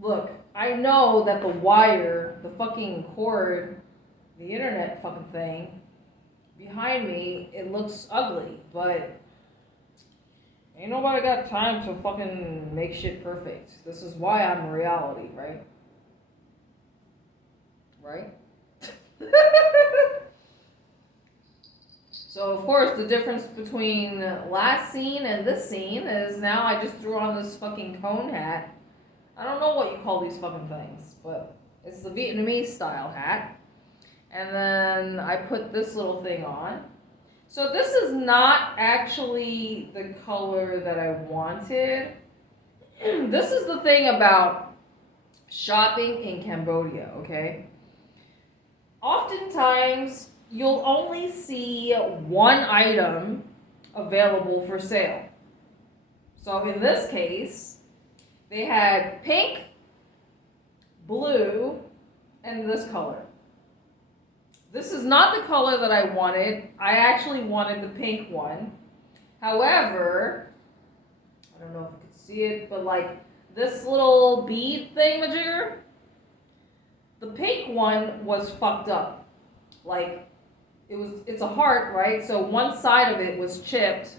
look, I know that the wire, the fucking cord, the internet fucking thing behind me, it looks ugly, but ain't nobody got time to fucking make shit perfect. This is why I'm reality, right? Right? So, of course, the difference between last scene and this scene is now I just threw on this fucking cone hat. I don't know what you call these fucking things, but it's the Vietnamese style hat. And then I put this little thing on. So this is not actually the color that I wanted. This is the thing about shopping in Cambodia, okay? Oftentimes, you'll only see one item available for sale. So in this case, they had pink, blue, and this color. This is not the color that I wanted. I actually wanted the pink one. However, I don't know if you can see it, but like this little bead thingamajigger, the pink one was fucked up. Like it's a heart, right? So one side of it was chipped.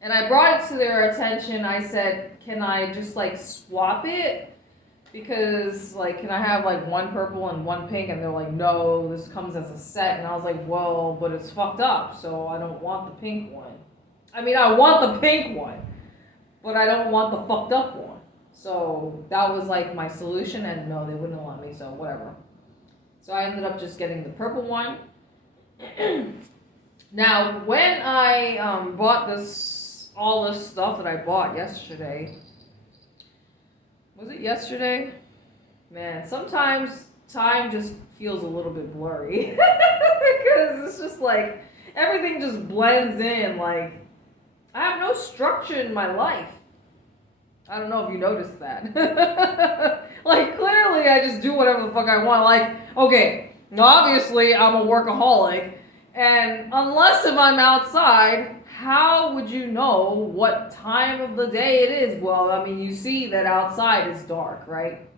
And I brought it to their attention. I said, "Can I just like swap it? Because like, can I have like one purple and one pink?" And they're like, "No, this comes as a set." And I was like, "Well, but it's fucked up, so I don't want the pink one. I mean, I want the pink one, but I don't want the fucked up one." So that was like my solution, and no, they wouldn't let me, so whatever. So I ended up just getting the purple one. Now, when I bought all this stuff that I bought yesterday, was it yesterday? Man, sometimes time just feels a little bit blurry because it's just like everything just blends in. Like I have no structure in my life. I don't know if you noticed that. Like clearly I just do whatever the fuck I want. Like, okay, obviously I'm a workaholic, and unless if I'm outside, how would you know what time of the day it is? Well, I mean, you see that outside is dark, right?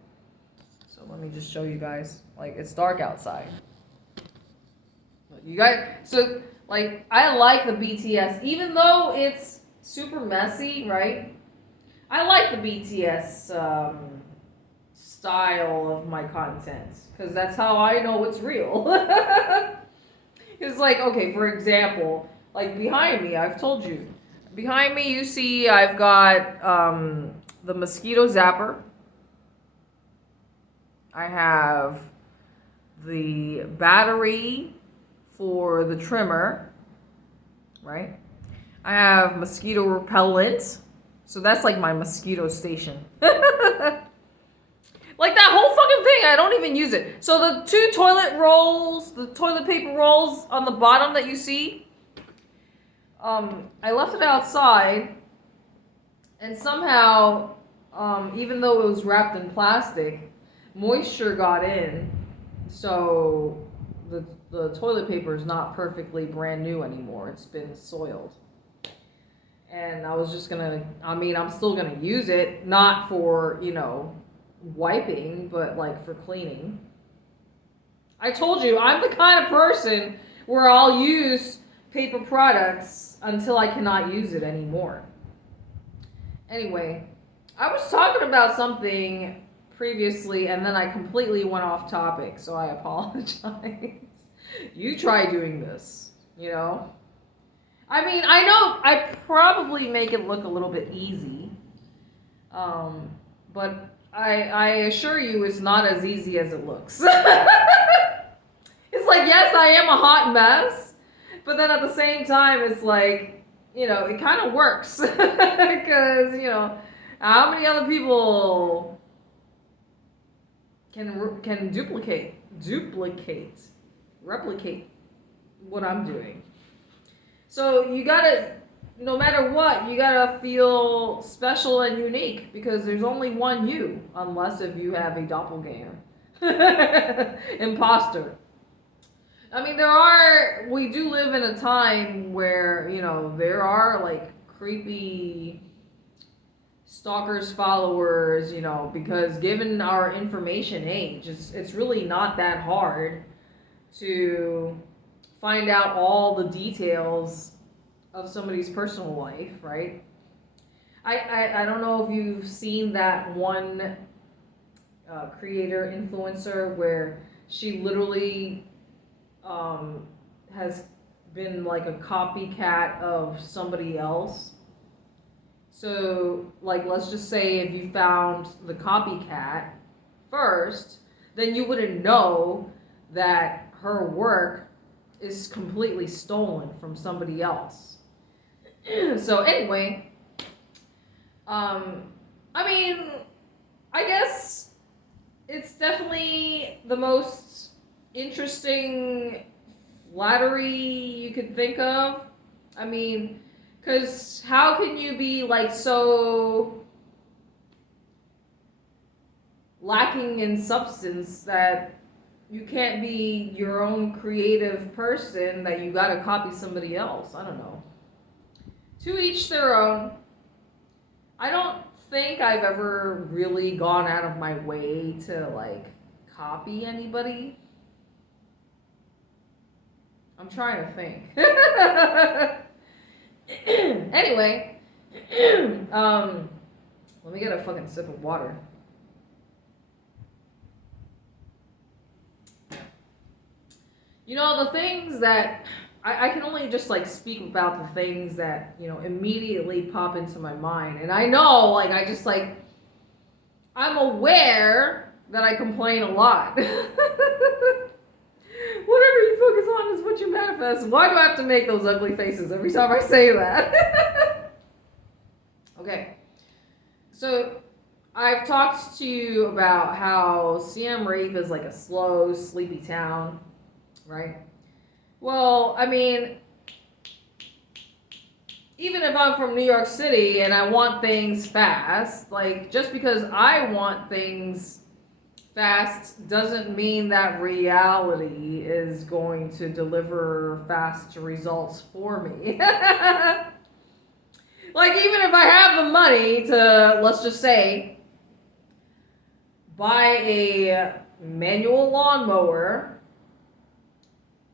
So let me just show you guys. Like, it's dark outside. You guys, so like, I like the BTS, even though it's super messy, right? I like the BTS style of my content because that's how I know it's real. It's like, okay, for example, like behind me, I've told you. Behind me, you see I've got the mosquito zapper. I have the battery for the trimmer, right? I have mosquito repellent. So that's like my mosquito station. Like that whole fucking thing, I don't even use it. So the two toilet rolls, the toilet paper rolls on the bottom that you see, I left it outside, and somehow, even though it was wrapped in plastic, moisture got in, so the toilet paper is not perfectly brand new anymore. It's been soiled. And I was just gonna, I'm still gonna use it, not for, wiping, but like for cleaning. I told you, I'm the kind of person where I'll use paper products until I cannot use it anymore. Anyway, I was talking about something previously and then I completely went off topic, so I apologize. You try doing this, I mean, I know I probably make it look a little bit easy, but I assure you it's not as easy as it looks. It's like, yes, I am a hot mess, but then at the same time, it's like, it kind of works. Because, how many other people can replicate what I'm doing? So you gotta, no matter what, you gotta feel special and unique because there's only one you, unless if you have a doppelganger. Imposter. I mean, we do live in a time where, there are like creepy stalkers, followers, because given our information age, it's really not that hard to find out all the details of somebody's personal life, right? I don't know if you've seen that one creator influencer where she literally has been like a copycat of somebody else. So, like, let's just say if you found the copycat first, then you wouldn't know that her work is completely stolen from somebody else. So anyway, I mean, I guess it's definitely the most interesting flattery you could think of. I mean, because how can you be like so lacking in substance that you can't be your own creative person, that you gotta copy somebody else? I don't know. To each their own. I don't think I've ever really gone out of my way to like copy anybody. I'm trying to think. Anyway, let me get a fucking sip of water. The things that I can only just like speak about the things that, immediately pop into my mind. And I know, like, I'm aware that I complain a lot. Whatever you focus on is what you manifest. Why do I have to make those ugly faces every time I say that? Okay. So, I've talked to you about how Siem Reap is like a slow, sleepy town, right? Well, I mean, even if I'm from New York City and I want things fast, like, just because I want things fast doesn't mean that reality is going to deliver fast results for me. Like, even if I have the money to, let's just say, buy a manual lawnmower,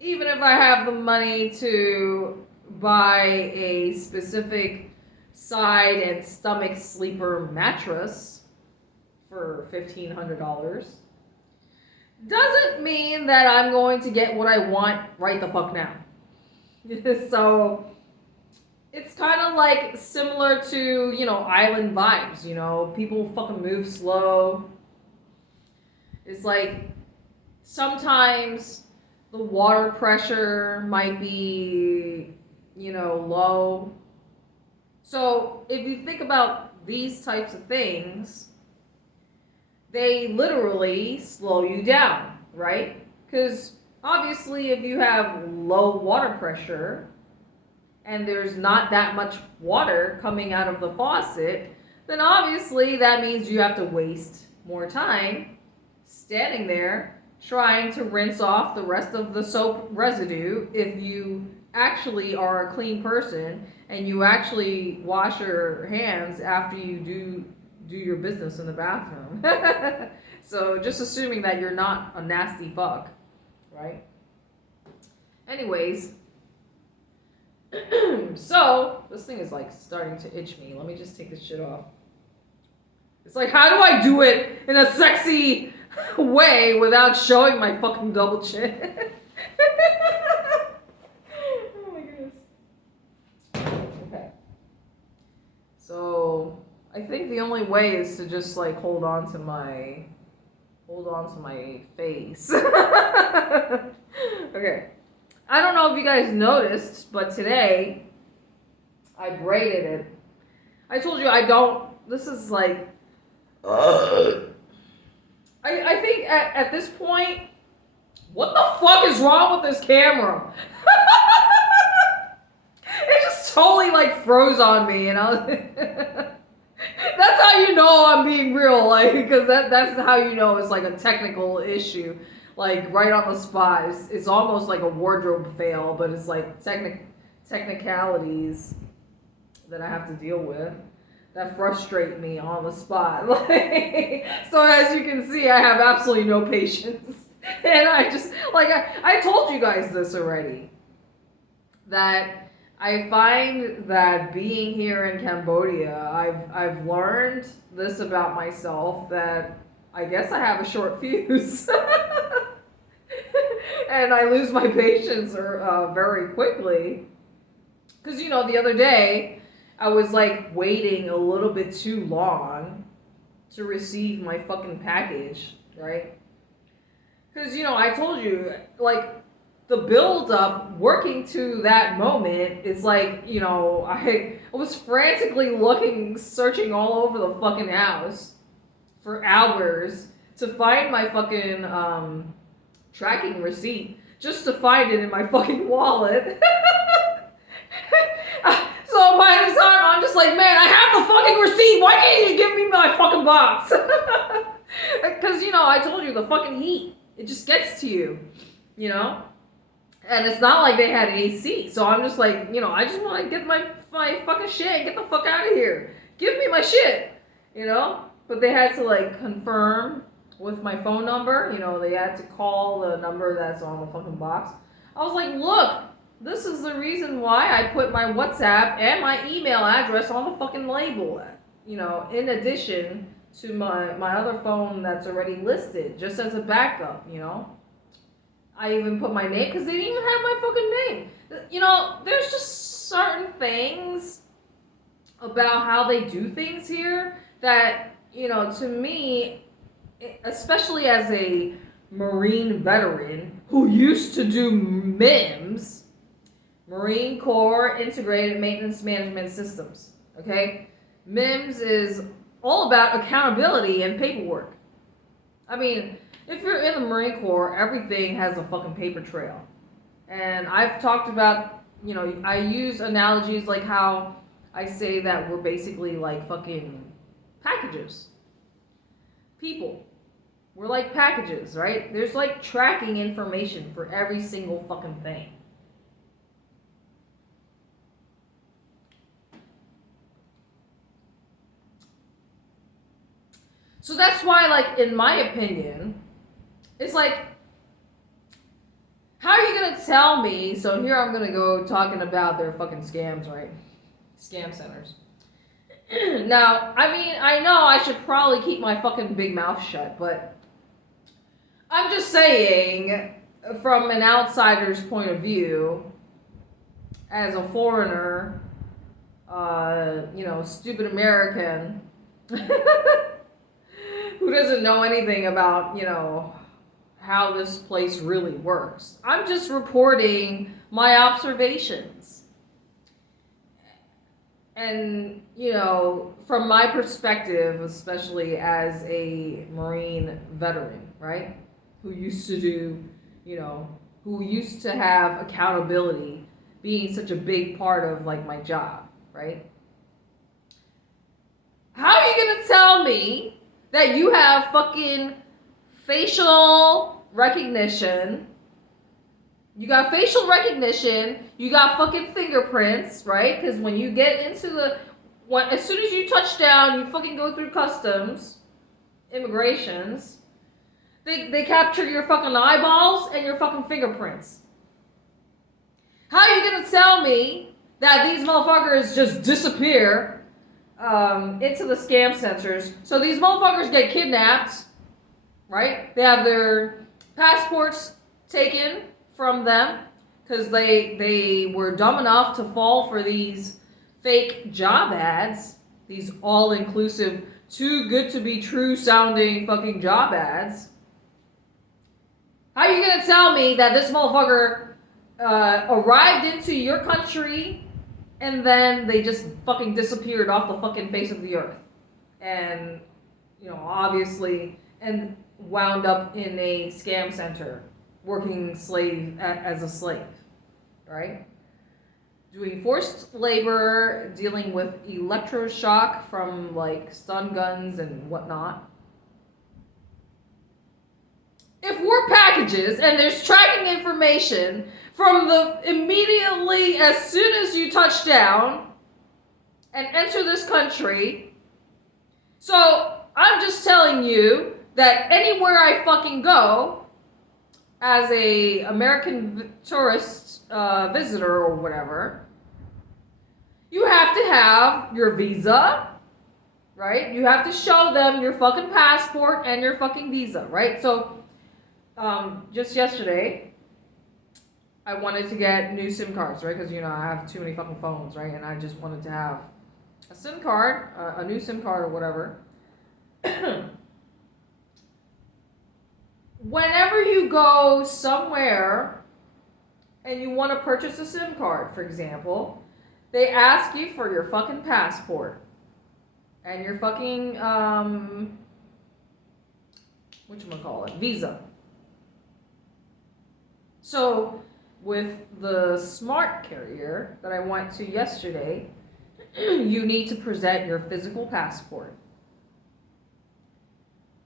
even if I have the money to buy a specific side and stomach sleeper mattress for $1,500, doesn't mean that I'm going to get what I want right the fuck now. So it's kind of like similar to, island vibes, people fucking move slow. It's like sometimes the water pressure might be, low. So if you think about these types of things, they literally slow you down, right? Because obviously if you have low water pressure and there's not that much water coming out of the faucet, then obviously that means you have to waste more time standing there trying to rinse off the rest of the soap residue if you actually are a clean person and you actually wash your hands after you do your business in the bathroom. So just assuming that you're not a nasty fuck, right? Anyways, so this thing is like starting to itch me. Let me just take this shit off. It's like, how do I do it in a sexy way without showing my fucking double chin? Oh my goodness. Okay. So I think the only way is to just like hold on to my face. Okay. I don't know if you guys noticed, but today I braided it. I told you this is like I think at this point, what the fuck is wrong with this camera? It just totally like froze on me, and I was that's how you know I'm being real, like, because that's how you know it's like a technical issue, like right on the spot. It's almost like a wardrobe fail, but it's like technicalities that I have to deal with that frustrate me on the spot. So as you can see, I have absolutely no patience. And I just, I told you guys this already, that I find that being here in Cambodia, I've learned this about myself, that I guess I have a short fuse. And I lose my patience very quickly. Because, the other day, I was waiting a little bit too long to receive my fucking package, right? Because, I told you, the build up working to that moment is I was frantically searching all over the fucking house for hours to find my fucking tracking receipt, just to find it in my fucking wallet. So by the time I'm just like, man, I have the fucking receipt. Why can't you give me my fucking box? Because, I told you, the fucking heat, it just gets to you, And it's not like they had AC. So I'm just like, I just want to get my fucking shit and get the fuck out of here. Give me my shit, But they had to, confirm with my phone number. They had to call the number that's on the fucking box. I was like, look, this is the reason why I put my WhatsApp and my email address on the fucking label, in addition to my other phone that's already listed, just as a backup, I even put my name, because they didn't even have my fucking name. There's just certain things about how they do things here that, to me, especially as a Marine veteran who used to do MIMS, Marine Corps Integrated Maintenance Management Systems, okay? MIMS is all about accountability and paperwork. I mean, if you're in the Marine Corps, everything has a fucking paper trail. And I've talked about, I use analogies like how I say that we're basically like fucking packages. People. We're like packages, right? There's tracking information for every single fucking thing. So that's why, in my opinion, it's how are you going to tell me? So here I'm going to go talking about their fucking scams, right? Scam centers. Now, I know I should probably keep my fucking big mouth shut, but I'm just saying, from an outsider's point of view, as a foreigner, stupid American, who doesn't know anything about, how this place really works. I'm just reporting my observations. And, from my perspective, especially as a Marine veteran, right? Who used to do, who used to have accountability being such a big part of, my job, right? How are you going to tell me that you have fucking facial recognition? You got facial recognition. You got fucking fingerprints, right? Because when you get into as soon as you touch down, you fucking go through customs, immigrations. They capture your fucking eyeballs and your fucking fingerprints. How are you gonna tell me that these motherfuckers just disappear into the scam centers? So these motherfuckers get kidnapped, right? They have their passports taken from them because they were dumb enough to fall for these fake job ads, these all-inclusive, too good to be true sounding fucking job ads. How are you gonna tell me that this motherfucker arrived into your country and then they just fucking disappeared off the fucking face of the earth? And, obviously, and wound up in a scam center working as a slave, right? Doing forced labor, dealing with electroshock from stun guns and whatnot. If we're packages and there's tracking information from immediately as soon as you touch down, and enter this country. So I'm just telling you that anywhere I fucking go, as a American tourist visitor or whatever, you have to have your visa, right? You have to show them your fucking passport and your fucking visa, right? So, just yesterday, I wanted to get new SIM cards, right? Because, I have too many fucking phones, right? And I just wanted to have a SIM card, a new SIM card or whatever. Whenever you go somewhere and you want to purchase a SIM card, for example, they ask you for your fucking passport and your fucking, whatchamacallit, visa. So, with the smart carrier that I went to yesterday, you need to present your physical passport.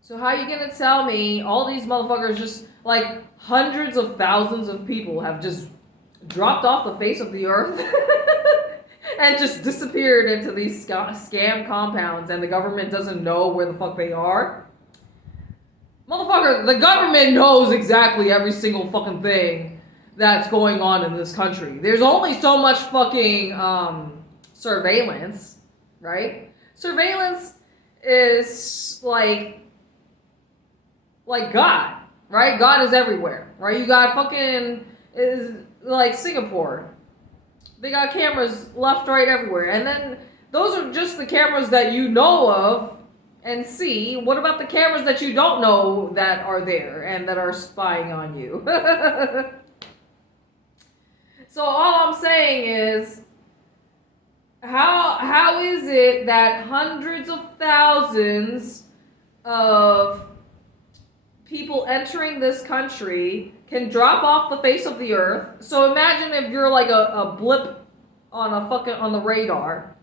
So how are you gonna tell me all these motherfuckers, just like hundreds of thousands of people, have just dropped off the face of the earth and just disappeared into these scam compounds, and the government doesn't know where the fuck they are? Motherfucker, the government knows exactly every single fucking thing that's going on in this country. There's only so much fucking surveillance, right? Surveillance is like God, right? God is everywhere, right? You got fucking, is like Singapore. They got cameras left, right, everywhere. And then those are just the cameras that you know of and see. What about the cameras that you don't know that are there and that are spying on you? So all I'm saying is, how is it that hundreds of thousands of people entering this country can drop off the face of the earth? So imagine if you're like a blip on the radar.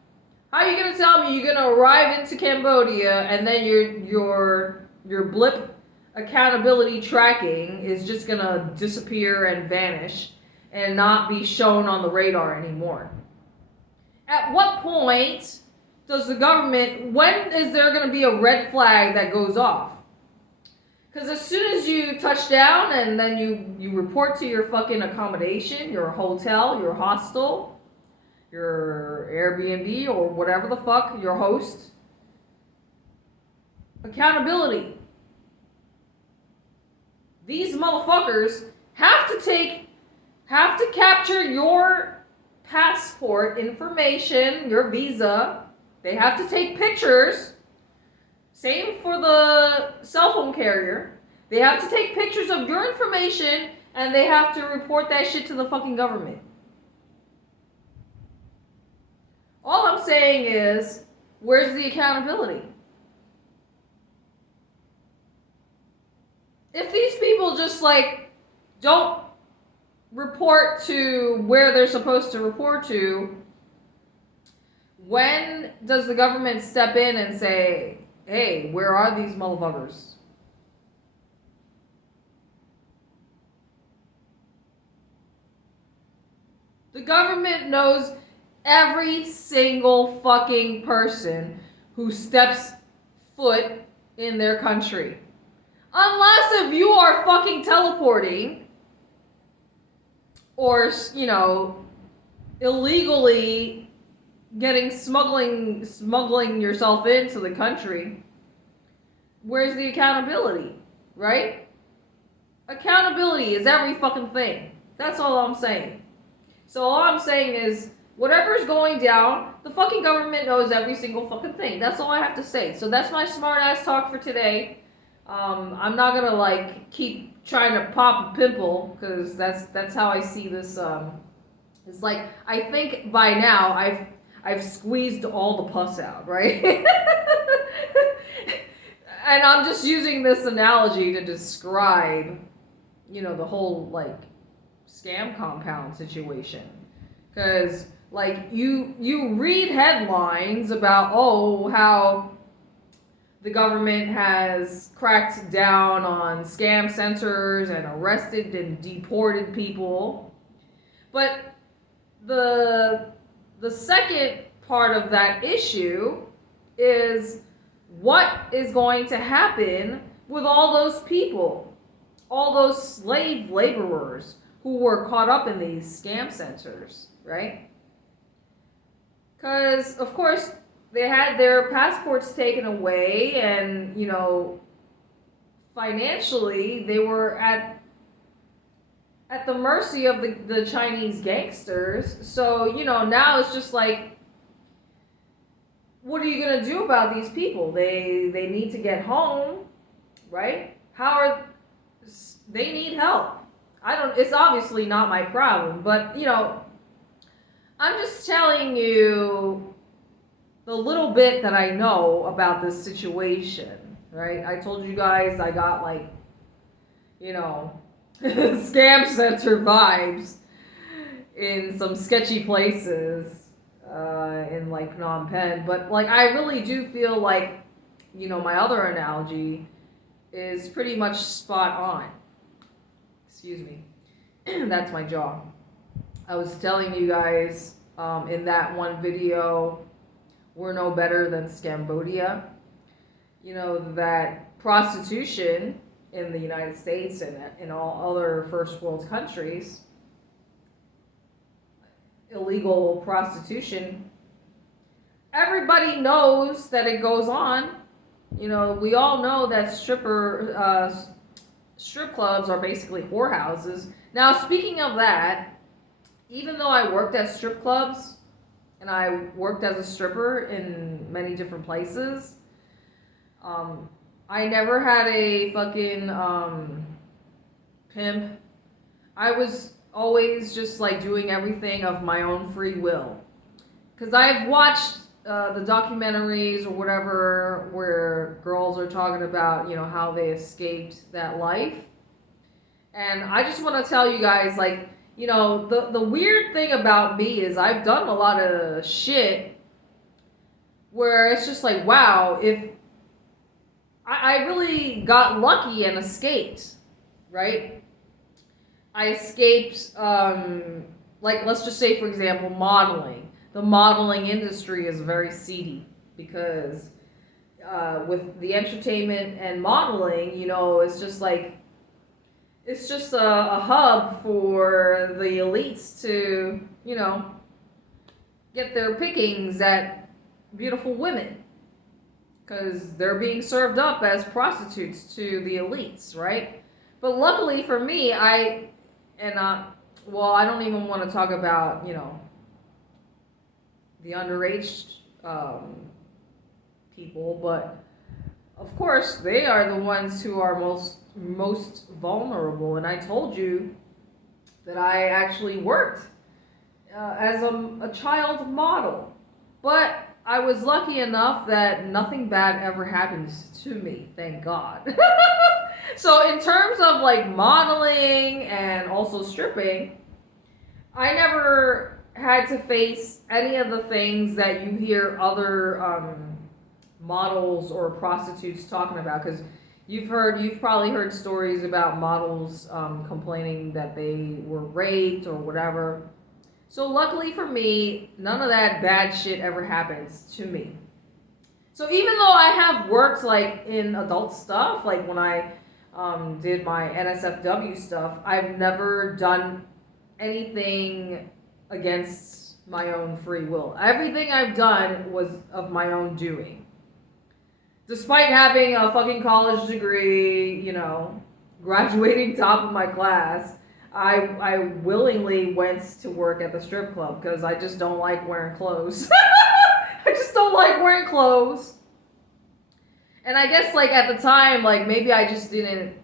How are you gonna tell me you're gonna arrive into Cambodia and then your blip accountability tracking is just gonna disappear and vanish and not be shown on the radar anymore? At what point does the government, when is there gonna be a red flag that goes off? Because as soon as you touch down and then you report to your fucking accommodation, your hotel, your hostel, your Airbnb, or whatever the fuck, your host, accountability. These motherfuckers have to capture your passport information, your visa. They have to take pictures. Same for the cell phone carrier. They have to take pictures of your information and they have to report that shit to the fucking government. All I'm saying is, where's the accountability? If these people just don't report to where they're supposed to report to, when does the government step in and say, hey, where are these motherfuckers? The government knows every single fucking person who steps foot in their country. Unless if you are fucking teleporting or, illegally smuggling yourself into the country, where's the accountability, right? Accountability is every fucking thing. That's all I'm saying. So all I'm saying is, whatever's going down, the fucking government knows every single fucking thing. That's all I have to say. So that's my smart ass talk for today. I'm not gonna keep trying to pop a pimple, because that's how I see this. It's like, I think by now I've squeezed all the pus out, right? And I'm just using this analogy to describe, the whole scam compound situation. Because you read headlines about how the government has cracked down on scam centers and arrested and deported people. But the second part of that issue is what is going to happen with all those people, all those slave laborers who were caught up in these scam centers, right? Because, of course, they had their passports taken away, and, you know, financially, they were at the mercy of the Chinese gangsters. So, you know, now it's just like, what are you going to do about these people? They need to get home, right? They need help. It's obviously not my problem, but, you know, I'm just telling you the little bit that I know about this situation, right? I told you guys I got, like, you know, scam center vibes in some sketchy places in, like, Phnom Penh. But, like, I really do feel like, you know, my other analogy is pretty much spot on. Excuse me. That's my jaw. I was telling you guys in that one video, we're no better than Cambodia. You know, that prostitution in the United States and in all other first world countries, illegal prostitution, everybody knows that it goes on. You know, we all know that strip clubs are basically whorehouses. Now, speaking of that, even though I worked at strip clubs and I worked as a stripper in many different places, I never had a fucking pimp. I was always just like doing everything of my own free will. Because I've watched the documentaries or whatever where girls are talking about, you know, how they escaped that life. And I just want to tell you guys, like, you know, the weird thing about me is I've done a lot of shit where it's just like, wow, if I really got lucky and escaped, right? I escaped, like, let's just say, for example, modeling. The modeling industry is very seedy because with the entertainment and modeling, you know, it's just like, it's just a hub for the elites to, you know, get their pickings at beautiful women. Because they're being served up as prostitutes to the elites, right? But luckily for me, I don't even want to talk about, you know, the underage people, but of course they are the ones who are most vulnerable. And I told you that I actually worked as a child model, but I was lucky enough that nothing bad ever happened to me, thank God. So in terms of like modeling and also stripping, I never had to face any of the things that you hear other models or prostitutes talking about, because you've probably heard stories about models complaining that they were raped or whatever. So luckily for me, none of that bad shit ever happens to me. So even though I have worked like in adult stuff, like when I did my NSFW stuff, I've never done anything against my own free will. Everything I've done was of my own doing. Despite having a fucking college degree, you know, graduating top of my class, I willingly went to work at the strip club because I just don't like wearing clothes. I just don't like wearing clothes. And I guess like at the time, like maybe I just didn't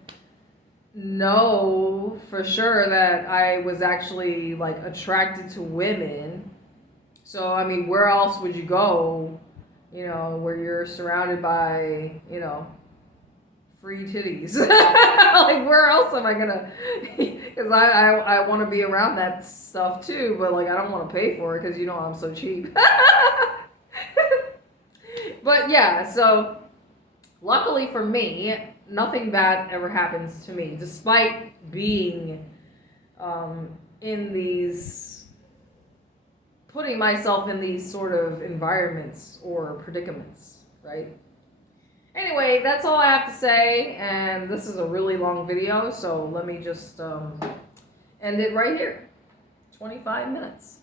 know for sure that I was actually like attracted to women. So I mean, where else would you go, you know, where you're surrounded by, you know, free titties? Like where else am I gonna, because I want to be around that stuff too, but like I don't want to pay for it because you know I'm so cheap. But yeah, so luckily for me, nothing bad ever happens to me, despite being in these putting myself in these sort of environments or predicaments, right? Anyway, that's all I have to say, and this is a really long video, so let me just end it right here. 25 minutes.